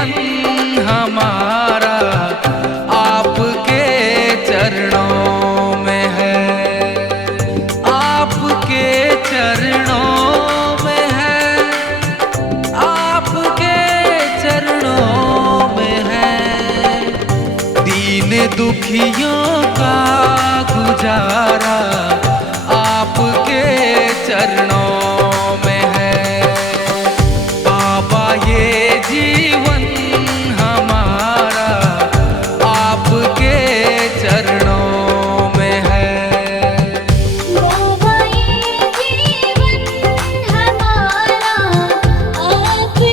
जीवन हमारा आपके चरणों में है, आपके चरणों में है, आपके चरणों में है। दीन दुखियों का गुजारा आपके चरणों में है। बाबा ये जीवन हमारा आपके चरणों में है। बाबा ये जीवन हमारा आपके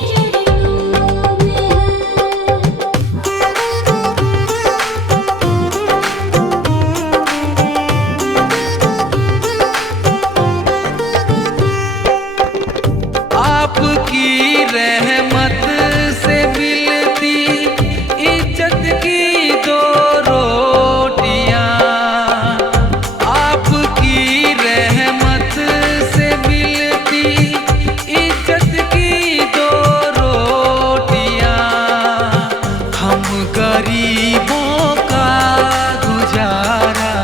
चरणों में आपकी रहमत से मिलती इज्जत की दो रोटियां, आपकी रहमत से मिलती इज्जत की दो रोटियां। हम गरीबों का गुजारा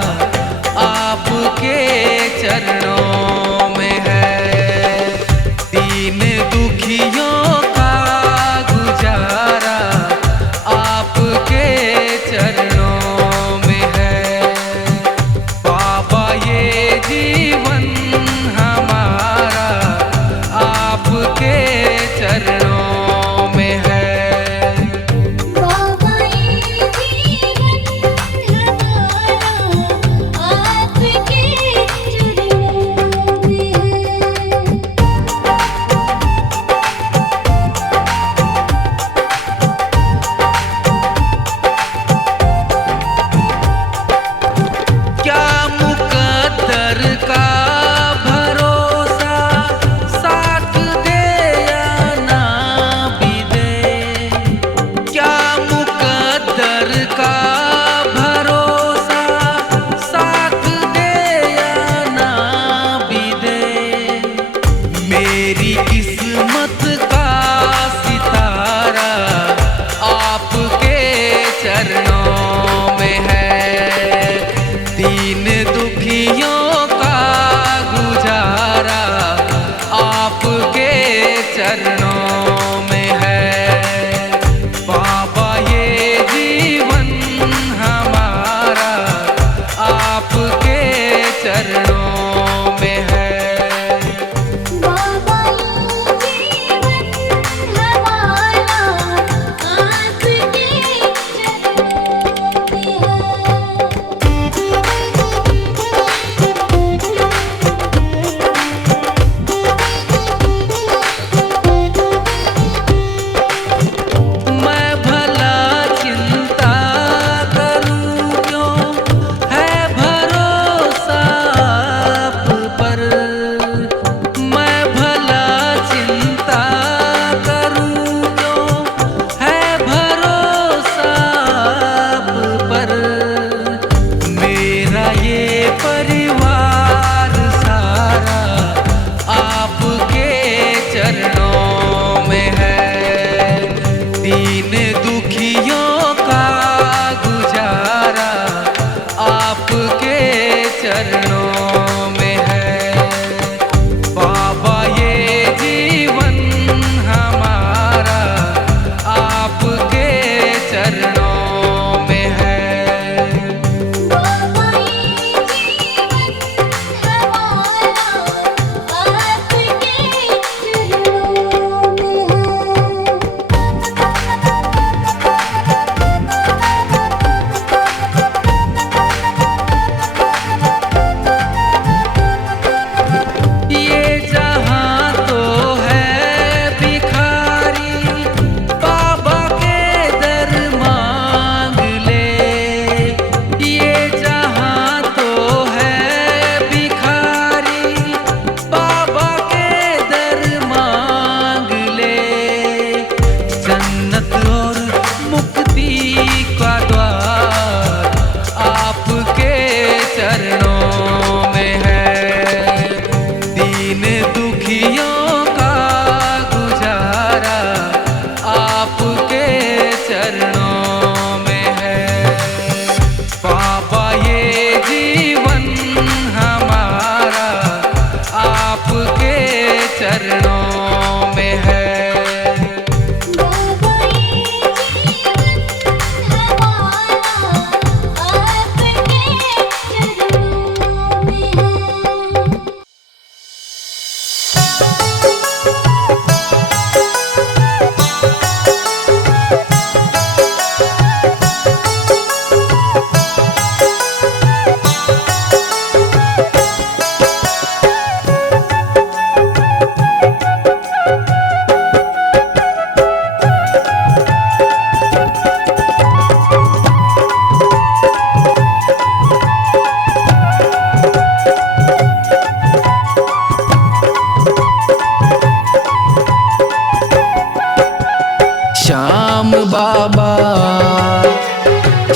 आपके चरणों में है। दीन दुखियों का गुजारा आपके चरणों में है। बाबा ये जीवन हमारा आपके चरणों में है। बाबा ये जीवन हमारा आपके चरणों में है। क्या मुकद्दर का भरोसा साथ दे या ना भी दे। क्या मुकद्दर का भरोसा साथ दे या ना भी दे। मेरी किस्मत का सितारा आपके चरणों में है। दीन दुखियों का गुजारा आपके चरणों में है। बाबा ये जीवन हमारा आपके चरणों में है। बाबा ये जीवन हमारा आपके मैं भला चिंता करूं क्यों, है भरोसा आप पर। मैं भला चिंता करूं क्यों, है भरोसा आप पर। मेरा ये परिवार सारा आपके चरणों में है। दीन दुखियों का गुजारा आपके चरणों में है। बाबा ये जीवन हमारा आपके चरणों में है। बाबा ये जीवन हमारा आपके चरणों में है।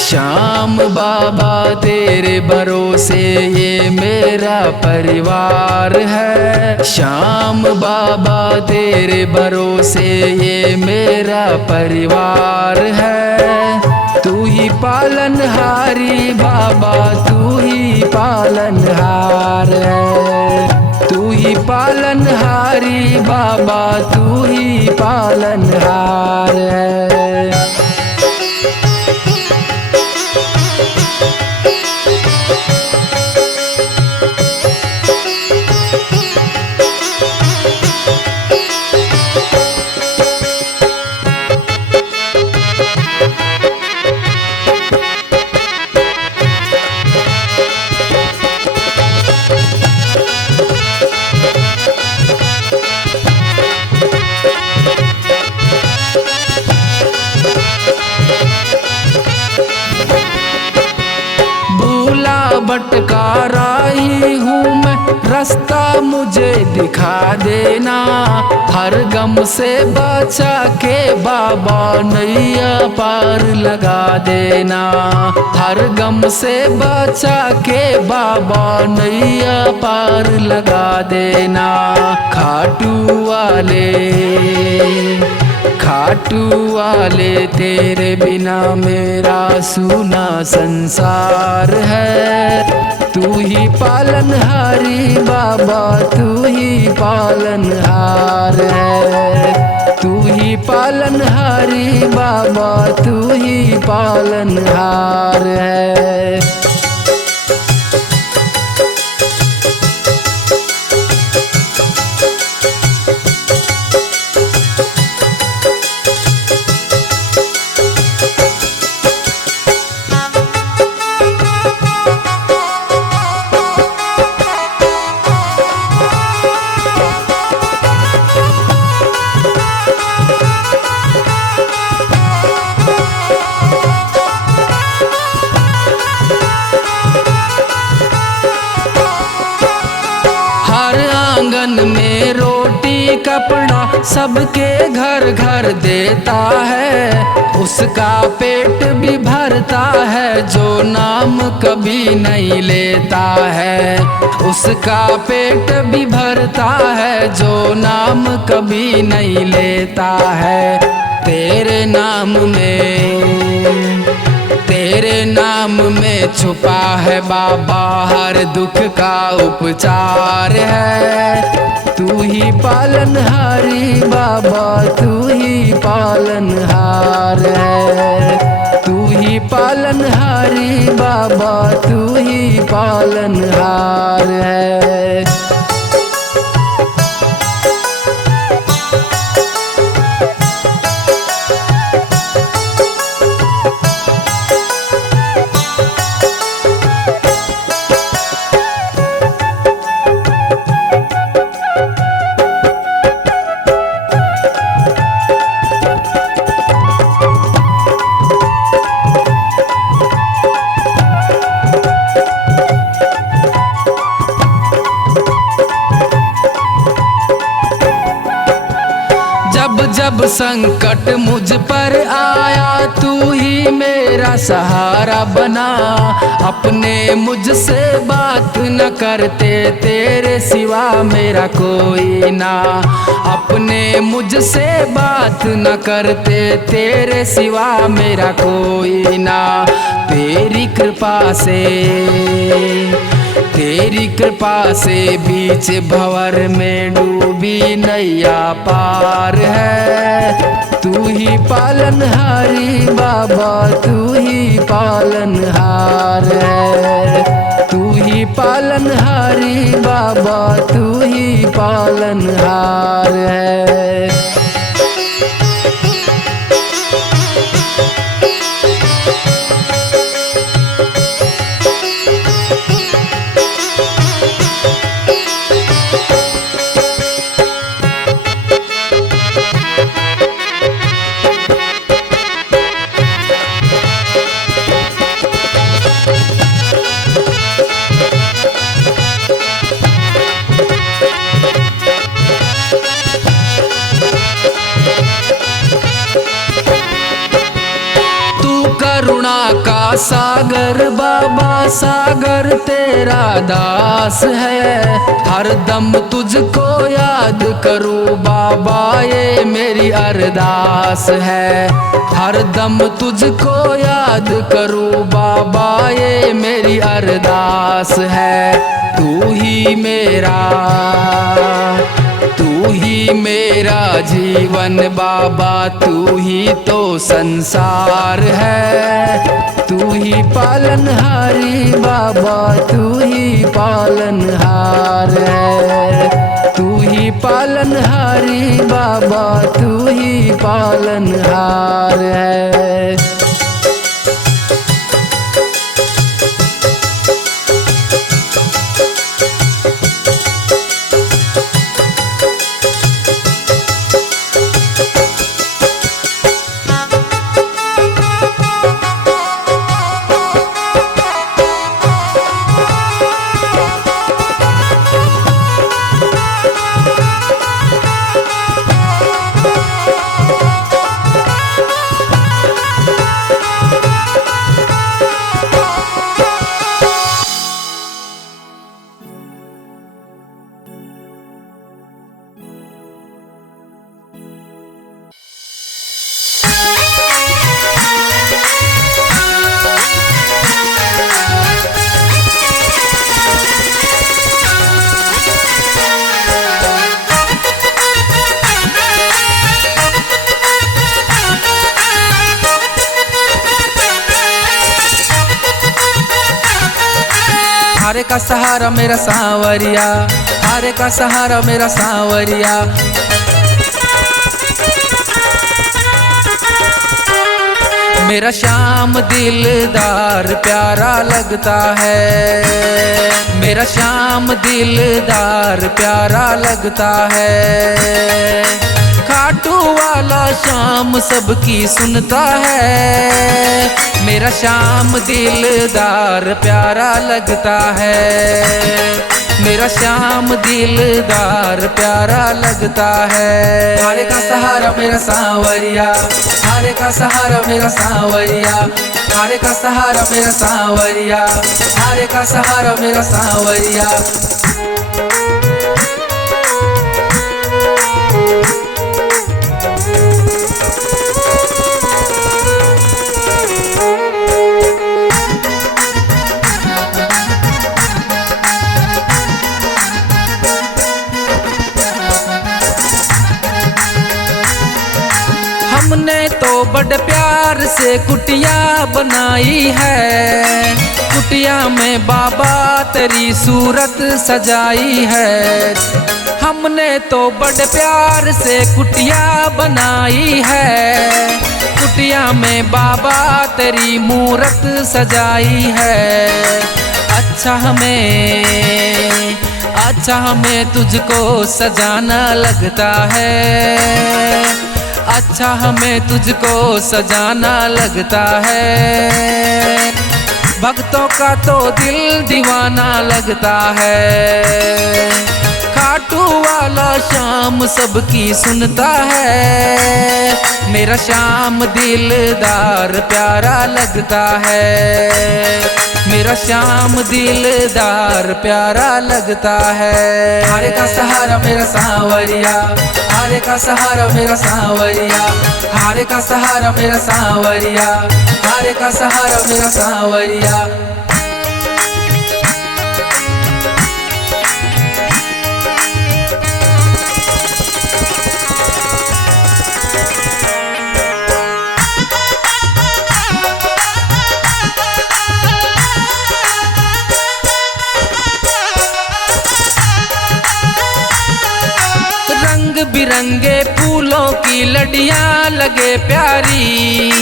श्याम बाबा तेरे भरोसे ये मेरा परिवार है। श्याम बाबा तेरे भरोसे ये मेरा परिवार है। तू ही पालनहारी बाबा, तू ही पालनहार है। तू ही पालनहारी बाबा, तू ही पालनहार है। भटकाराई हूँ मैं, रास्ता मुझे दिखा देना। हर गम से बचा के बाबा नैया पार लगा देना। हर गम से बचा के बाबा नैया पार लगा देना। खाटू वाले तेरे बिना मेरा सूना संसार है। तू ही पालनहारी बाबा, तू ही पालनहार है। तू ही पालनहारी बाबा, तू ही पालनहार है। आंगन में रोटी कपड़ा सबके घर घर देता है। उसका पेट भी भरता है जो नाम कभी नहीं लेता है। उसका पेट भी भरता है जो नाम कभी नहीं लेता है। तेरे नाम में छुपा है बाबा हर दुख का उपचार है। तू ही पालनहारी बाबा, तू ही पालनहार है। तू ही पालनहारी बाबा, तू ही पालनहार है। जब संकट मुझ पर आया तू ही मेरा सहारा बना। अपने मुझसे बात न करते तेरे सिवा मेरा कोई ना। अपने मुझसे बात न करते तेरे सिवा मेरा कोई ना। तेरी कृपा से बीच भंवर में डूबी नैया पार है। तू ही पालनहारी बाबा, तू ही पालनहार है। तू ही पालनहारी बाबा, तू ही पालनहार है। सागर बाबा सागर तेरा दास है, हर दम तुझको याद करूं बाबा ये मेरी अरदास है। हर दम तुझको याद करूं बाबा ये मेरी अरदास है। तू ही मेरा जीवन बाबा, तू ही तो संसार है। तू ही पालनहारी बाबा, तू ही पालनहार है। तू ही पालनहारी बाबा, तू ही पालनहार है। हारे का सहारा मेरा सांवरिया, हारे का सहारा मेरा सांवरिया। मेरा श्याम दिलदार प्यारा लगता है, मेरा श्याम दिलदार प्यारा लगता है। खाटू वाला श्याम सबकी सुनता है, मेरा श्याम दिलदार प्यारा लगता है। मेरा श्याम दिलदार प्यारा लगता है। हारे का सहारा मेरा सांवरिया, हारे का सहारा मेरा सांवरिया। हारे का सहारा मेरा सांवरिया, हारे का सहारा मेरा सांवरिया। हमने तो बड़ प्यार से कुटिया बनाई है, कुटिया में बाबा तेरी सूरत सजाई है। हमने तो बड़ प्यार से कुटिया बनाई है, कुटिया में बाबा तेरी मूरत सजाई है। अच्छा हमें तुझको सजाना लगता है, अच्छा हमें तुझको सजाना लगता है। भक्तों का तो दिल दीवाना लगता है। खाटू वाला श्याम सबकी सुनता है, मेरा श्याम दिलदार प्यारा लगता है। मेरा श्याम दिलदार प्यारा लगता है। हारे का सहारा मेरा सांवरिया, हारे का सहारा मेरा सांवरिया। हारे का सहारा मेरा सांवरिया, हारे का सहारा मेरा सांवरिया। रंग बिरंगे फूलों की लड़ियां लगे प्यारी,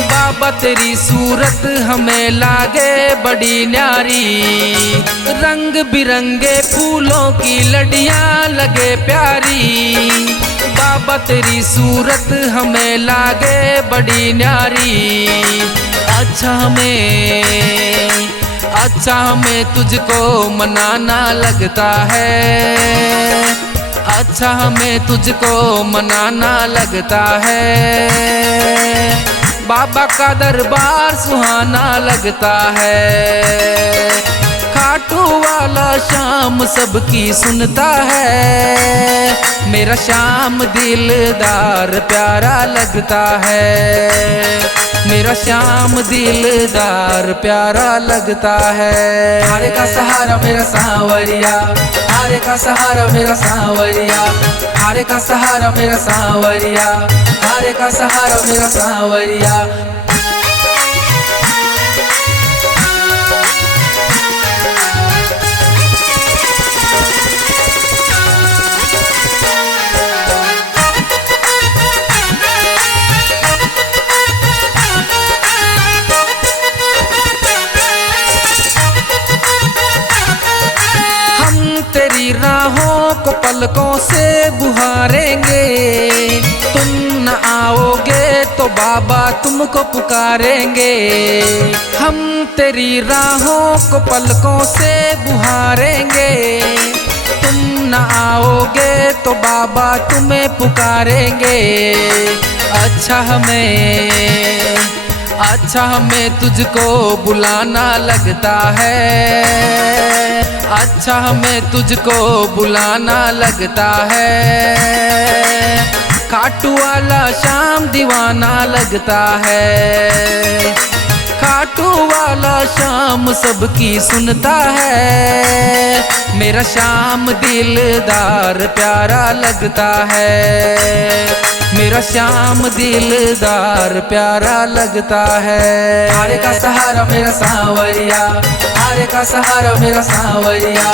बाबा तेरी सूरत हमें लागे बड़ी न्यारी। रंग बिरंगे फूलों की लड़ियां लगे प्यारी, बाबा तेरी सूरत हमें लागे बड़ी न्यारी। अच्छा हमें तुझको मनाना लगता है, अच्छा हमें तुझको मनाना लगता है। बाबा का दरबार सुहाना लगता है, खाटू वाला शाम सबकी सुनता है। मेरा श्याम दिलदार प्यारा लगता है, मेरा श्याम दिलदार प्यारा लगता है। हारे का सहारा मेरा सांवरिया, हारे का सहारा मेरा सांवरिया, हारे का सहारा मेरा सांवरिया, हारे का सहारा मेरा सांवरिया। तेरी राहों को पलकों से बुहारेंगे, तुम न आओगे तो बाबा तुमको पुकारेंगे। हम तेरी राहों को पलकों से बुहारेंगे, तुम न आओगे तो बाबा तुम्हें पुकारेंगे। अच्छा हमें तुझको बुलाना लगता है, अच्छा हमें तुझको बुलाना लगता है। खाटू वाला शाम दीवाना लगता है, खाटू वाला शाम सबकी सुनता है। मेरा श्याम दिलदार प्यारा लगता है, मेरा श्याम दिलदार प्यारा लगता है। हारे का सहारा मेरा सांवरिया, हारे का सहारा मेरा सांवरिया,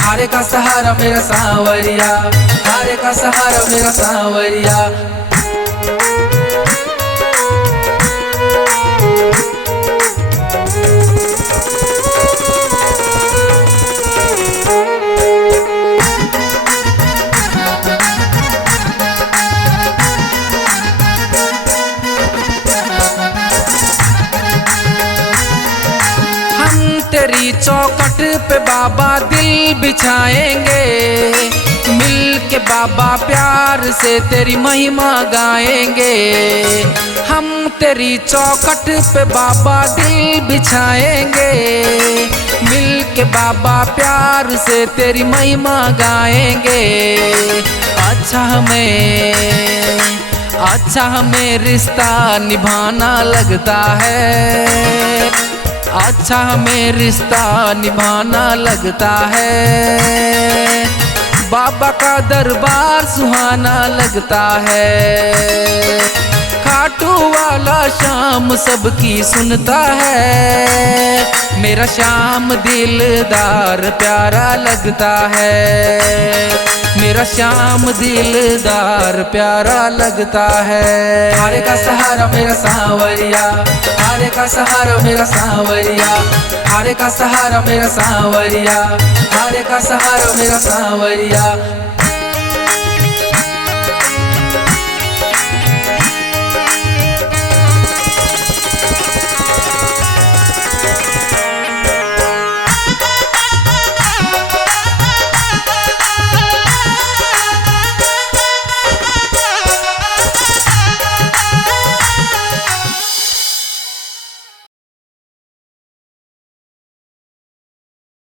हारे का सहारा मेरा सांवरिया, हारे का सहारा मेरा सांवरिया। तेरी चौखट पे बाबा दिल बिछाएंगे, मिल के बाबा प्यार से तेरी महिमा गाएंगे। हम तेरी चौखट पे बाबा दिल बिछाएंगे, मिल के बाबा प्यार से तेरी महिमा गाएंगे। अच्छा हमें रिश्ता निभाना लगता है, अच्छा हमें रिश्ता निभाना लगता है। बाबा का दरबार सुहाना लगता है, खाटू वाला शाम सबकी सुनता है। मेरा श्याम दिलदार प्यारा लगता है, मेरा श्याम दिलदार प्यारा लगता है। हारे का सहारा मेरा सांवरिया, हारे का सहारा मेरा सांवरिया, हारे का सहारा मेरा सांवरिया, हारे का सहारा मेरा सांवरिया।